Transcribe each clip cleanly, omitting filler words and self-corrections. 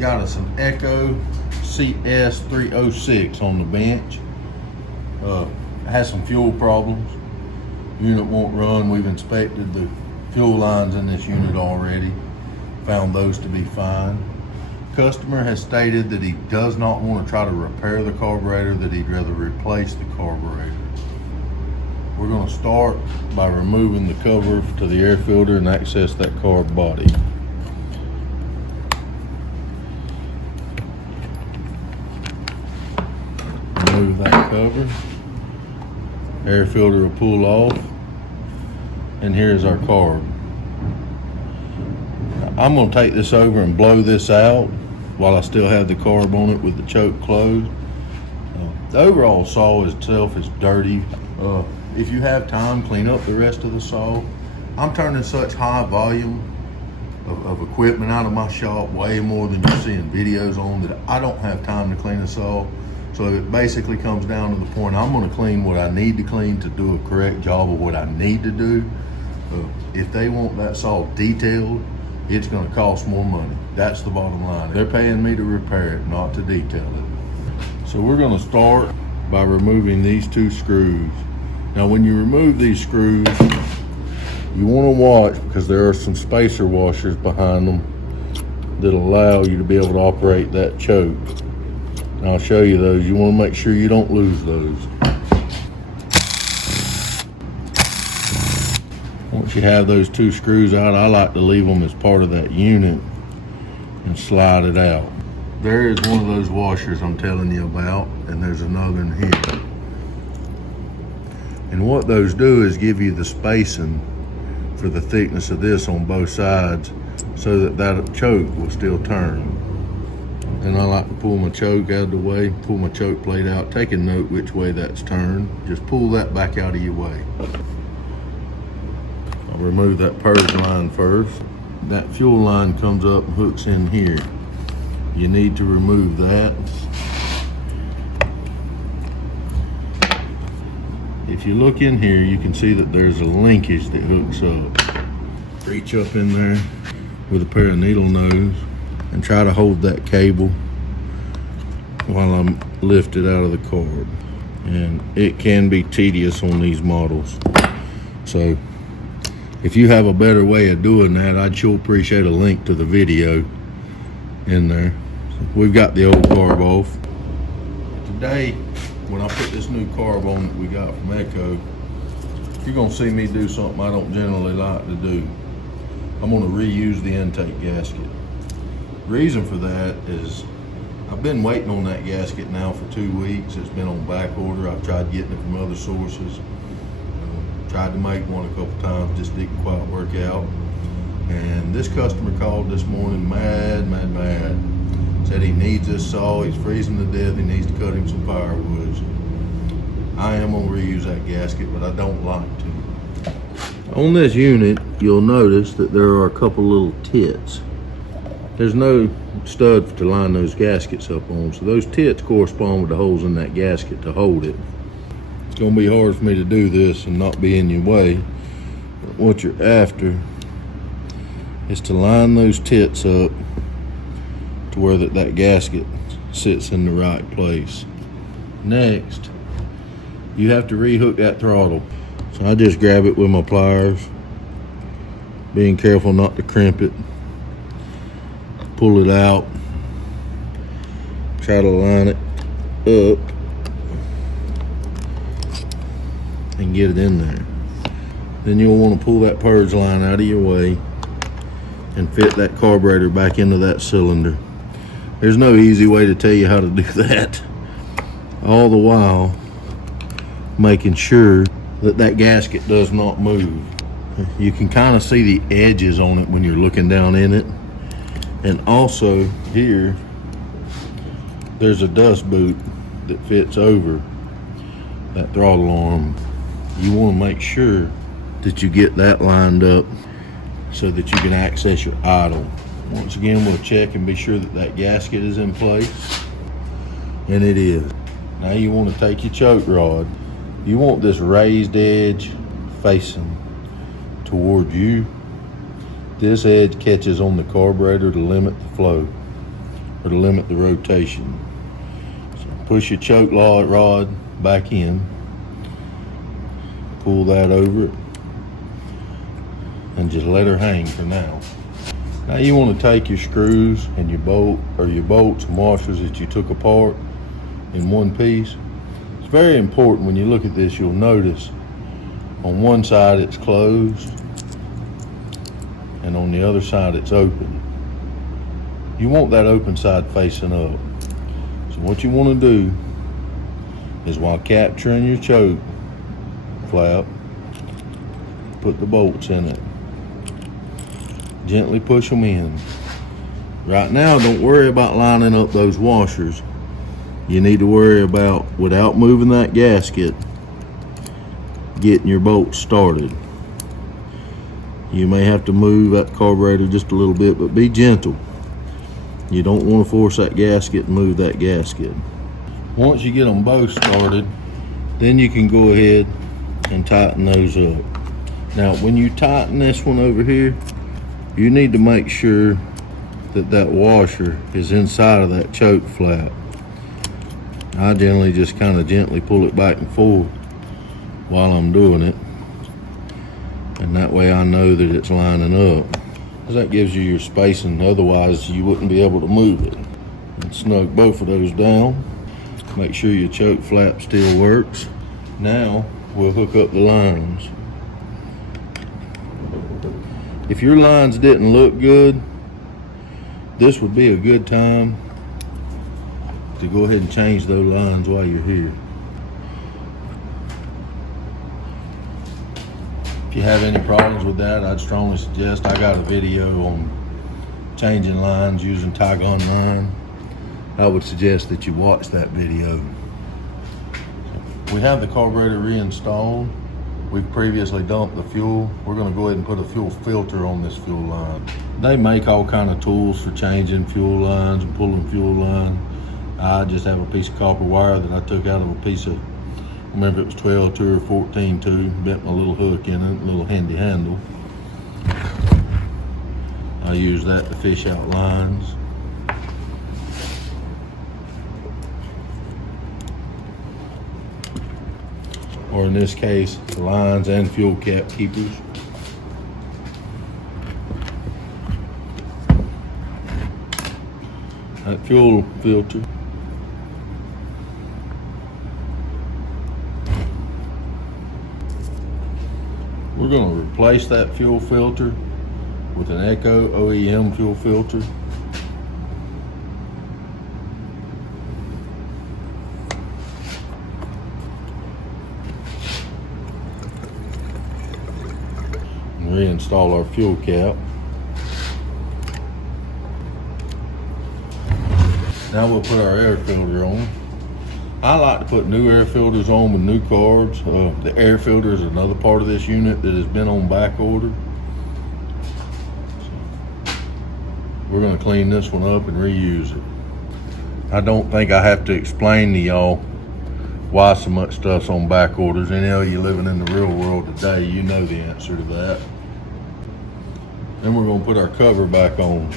got us an Echo CS306 on the bench. It has some fuel problems. Unit won't run. We've inspected the fuel lines in this unit already. Found those to be fine. Customer has stated that he does not want to try to repair the carburetor, that he'd rather replace the carburetor. We're going to start by removing the cover to the air filter and access that carb body. Remove that cover. Air filter will pull off. And here's our carb. I'm going to take this over and blow this out while I still have the carb on it with the choke closed. The overall saw itself is dirty. If you have time, clean up the rest of the saw. I'm turning such high volume of equipment out of my shop, way more than you're seeing videos on, that I don't have time to clean a saw. So it basically comes down to the point I'm going to clean what I need to clean to do a correct job of what I need to do. If they want that saw detailed, it's going to cost more money. That's the bottom line. They're paying me to repair it, not to detail it. So we're going to start by removing these two screws. Now when you remove these screws, you want to watch, because there are some spacer washers behind them that allow you to be able to operate that choke. And I'll show you those. You want to make sure you don't lose those. Once you have those two screws out, I like to leave them as part of that unit and slide it out. There is one of those washers I'm telling you about, and there's another in here. And what those do is give you the spacing for the thickness of this on both sides so that that choke will still turn. And I like to pull my choke out of the way, pull my choke plate out, take a note which way that's turned. Just pull that back out of your way. I'll remove that purge line first. That fuel line comes up and hooks in here. You need to remove that. If you look in here, you can see that there's a linkage that hooks up. Reach up in there with a pair of needle nose and try to hold that cable while I'm lifted out of the carb. And it can be tedious on these models. So if you have a better way of doing that, I'd sure appreciate a link to the video in there. So we've got the old carb off. Today, when I put this new carb on that we got from Echo, you're gonna see me do something I don't generally like to do. I'm gonna reuse the intake gasket. Reason for that is I've been waiting on that gasket now for 2 weeks. It's been on back order. I've tried getting it from other sources. Tried to make one a couple times, just didn't quite work out. And this customer called this morning mad. Said he needs this saw, he's freezing to death, he needs to cut him some firewood. I am gonna reuse that gasket, but I don't like to. On this unit, you'll notice that there are a couple little tits. There's no stud to line those gaskets up on, so those tits correspond with the holes in that gasket to hold it. It's gonna be hard for me to do this and not be in your way. But what you're after is to line those tits up to where that gasket sits in the right place. Next, you have to rehook that throttle. So I just grab it with my pliers, being careful not to crimp it. Pull it out, try to line it up and get it in there. Then you'll want to pull that purge line out of your way and fit that carburetor back into that cylinder. There's no easy way to tell you how to do that. All the while making sure that that gasket does not move. You can kind of see the edges on it when you're looking down in it. And also here, there's a dust boot that fits over that throttle arm. You want to make sure that you get that lined up so that you can access your idle. Once again, we'll check and be sure that that gasket is in place, and it is. Now you want to take your choke rod. You want this raised edge facing toward you. This edge catches on the carburetor to limit the flow. or to limit the rotation. So push your choke rod back in, pull that over it, and just let her hang for now. Now you want to take your screws and your bolts and washers that you took apart in one piece. It's very important when you look at this, you'll notice on one side it's closed and on the other side it's open. You want that open side facing up. So what you want to do is, while capturing your choke flap, put the bolts in it. Gently push them in. Right now, don't worry about lining up those washers. You need to worry about, without moving that gasket, getting your bolts started. You may have to move that carburetor just a little bit, but be gentle. You don't want to force that gasket and move that gasket. Once you get them both started, then you can go ahead and tighten those up. Now, when you tighten this one over here, you need to make sure that that washer is inside of that choke flap. I generally just kind of gently pull it back and forth while I'm doing it, and that way I know that it's lining up. That gives you your spacing, otherwise you wouldn't be able to move it. And snug both of those down. Make sure your choke flap still works. Now we'll hook up the lines. If your lines didn't look good, this would be a good time to go ahead and change those lines while you're here. If you have any problems with that, I'd strongly suggest, I got a video on changing lines using Tygon 9. I would suggest that you watch that video. We have the carburetor reinstalled. We've previously dumped the fuel. We're going to go ahead and put a fuel filter on this fuel line. They make all kind of tools for changing fuel lines and pulling fuel line. I just have a piece of copper wire that I took out of a piece of, remember it was 12-2 or 14-2, bent my little hook in it, a little handy handle. I use that to fish out lines. Or in this case, the lines and fuel cap keepers. That fuel filter. We're going to replace that fuel filter with an Echo OEM fuel filter. And reinstall our fuel cap. Now we'll put our air filter on. I like to put new air filters on with new carbs. The air filter is another part of this unit that has been on back order. So we're going to clean this one up and reuse it. I don't think I have to explain to y'all why so much stuff's on back orders. Any of you living in the real world today, you know the answer to that. Then we're going to put our cover back on.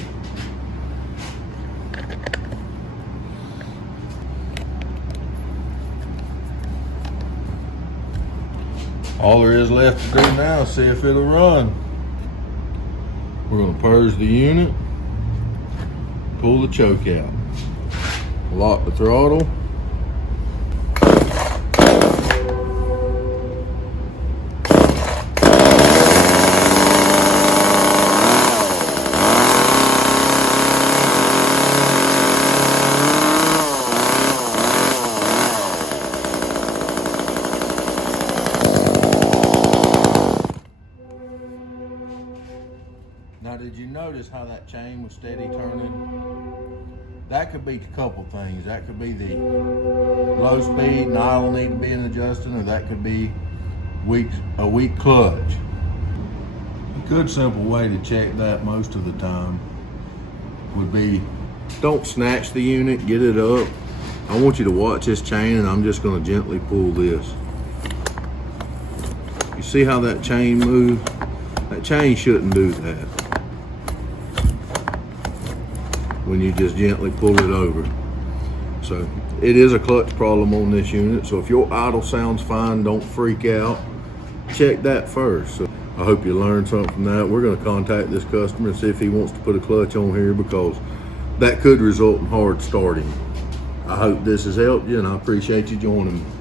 All there is left to do now is see if it'll run. We're going to purge the unit, pull the choke out, lock the throttle, Now, did you notice how that chain was steady turning? That could be a couple things. That could be the low speed and idle need to be adjusted, or that could be a weak clutch. A good simple way to check that most of the time would be, don't snatch the unit, get it up. I want you to watch this chain, and I'm just going to gently pull this. You see how that chain moves? That chain shouldn't do that. when you just gently pull it over. So it is a clutch problem on this unit. So if your idle sounds fine, don't freak out. Check that first. So I hope you learned something from that. We're going to contact this customer and see if he wants to put a clutch on here, because that could result in hard starting. I hope this has helped you, and I appreciate you joining me.